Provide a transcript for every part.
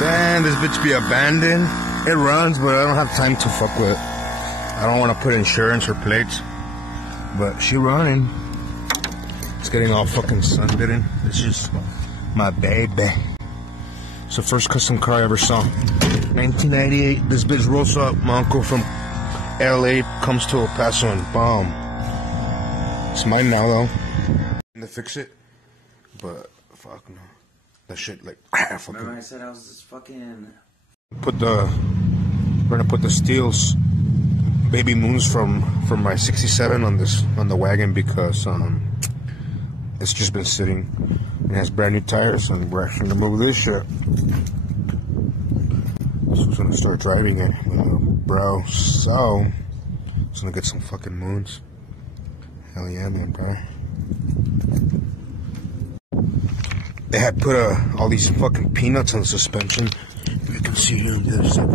Damn, this bitch be abandoned. It runs, but I don't have time to fuck with it. I don't want to put insurance or plates. But she running. It's getting all fucking sunbitten. It's just my baby. It's the first custom car I ever saw. 1998. This bitch rolls up. My uncle from LA comes to El Paso and bomb. It's mine now though. To fix it, but fuck no. That shit like fucking. Remember I said I was just fucking. We're gonna put the steels, baby moons from my '67 on the wagon because it's just been sitting. It has brand new tires, and we're actually gonna move this shit. So we're gonna start driving it, bro. So it's gonna get some fucking moons. Hell yeah, man, bro. They had put all these fucking peanuts on the suspension. You can see here on the other side.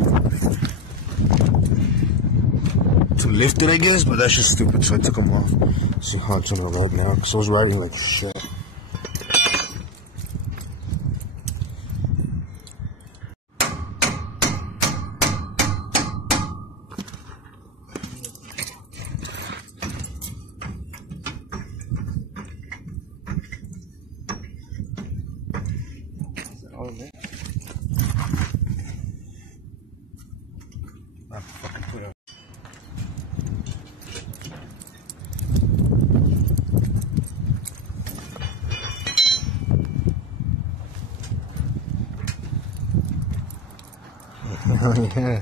To lift it, I guess, but that's just stupid, so I took them off. See how it's on the road now, because I was riding like shit. I fucking put up. Oh yeah.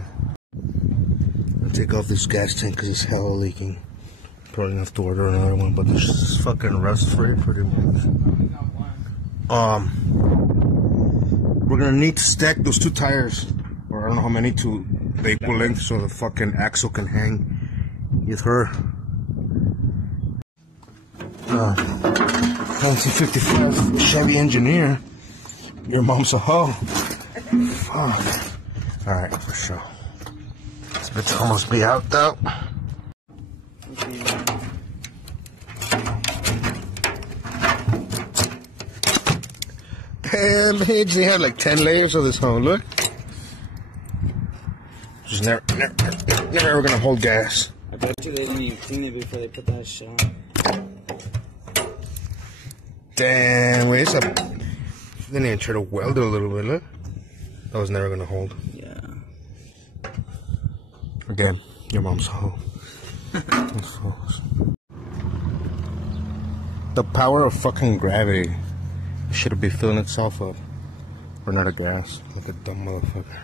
I'll take off this gas tank because it's hella leaking. Probably gonna have to order another one, but this is fucking rust free pretty much. We're gonna need to stack those two tires, or I don't know how many, to the equal length so the fucking axle can hang with her. 1955 Chevy Engineer. Your mom's a hoe. Fuck. Alright, for sure. This bitch almost be out though. Damn, bitch, they have like 10 layers of this hoe, look. Just never ever gonna hold gas. I bet you they didn't even clean it before they put that shit on. Damn, wait, they didn't even try to weld it a little bit, look. That was never gonna hold. Yeah. Again, your mom's a hoe. The power of fucking gravity should be filling itself up. Or not a gas, like a dumb motherfucker.